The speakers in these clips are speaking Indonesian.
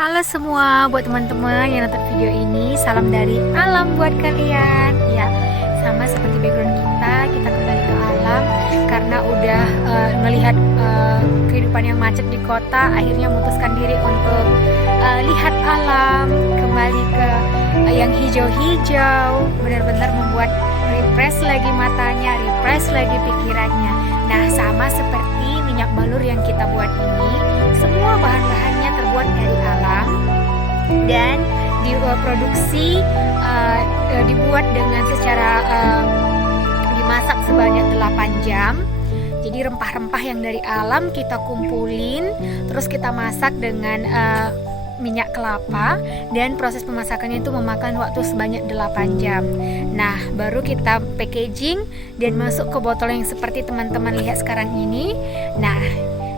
Halo semua, buat teman-teman yang nonton video ini, salam dari alam buat kalian. Ya, sama seperti background kita kembali ke alam karena udah melihat kehidupan yang macet di kota, akhirnya memutuskan diri untuk lihat alam, kembali ke yang hijau-hijau, benar-benar membuat refresh lagi matanya, refresh lagi pikirannya. Nah, sama seperti minyak balur yang kita buat ini, semua bahan-bahannya terbuat dari alam dan diproduksi dibuat dengan secara dimasak sebanyak 8 jam. Jadi rempah-rempah yang dari alam kita kumpulin, terus kita masak dengan minyak kelapa, dan proses pemasakannya itu memakan waktu sebanyak 8 jam. Nah, baru kita packaging dan masuk ke botol yang seperti teman-teman lihat sekarang ini. Nah,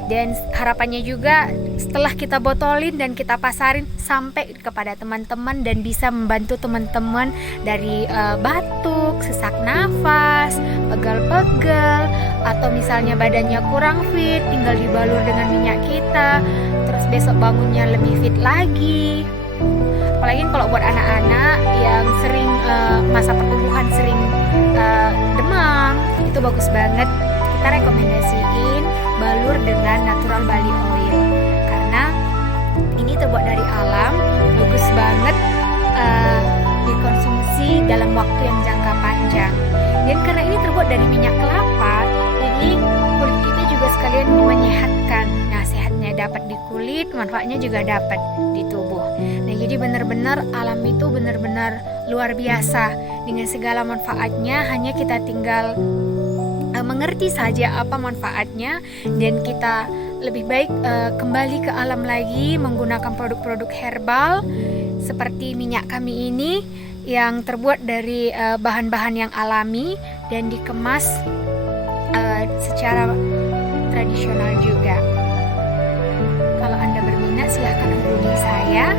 dan harapannya juga setelah kita botolin dan kita pasarin sampai kepada teman-teman dan bisa membantu teman-teman dari batuk, sesak nafas, pegal-pegal, atau misalnya badannya kurang fit, tinggal dibalur dengan minyak kita, terus besok bangunnya lebih fit lagi. Apalagi kalau buat anak-anak yang sering masa pertumbuhan sering demam, itu bagus banget. Kita rekomendasiin balur dengan natural Bali oil karena ini terbuat dari alam, bagus banget dikonsumsi dalam waktu yang jangka panjang. Dan karena ini terbuat dari minyak kelapa, jadi kulit kita juga sekalian menyehatkan. Nah, sehatnya dapat di kulit, manfaatnya juga dapat di tubuh. Nah, jadi benar-benar alam itu benar-benar luar biasa dengan segala manfaatnya. Hanya kita tinggal mengerti saja apa manfaatnya, dan kita lebih baik kembali ke alam lagi menggunakan produk-produk herbal seperti minyak kami ini yang terbuat dari bahan-bahan yang alami dan dikemas secara tradisional juga. Kalau Anda berminat silahkan hubungi saya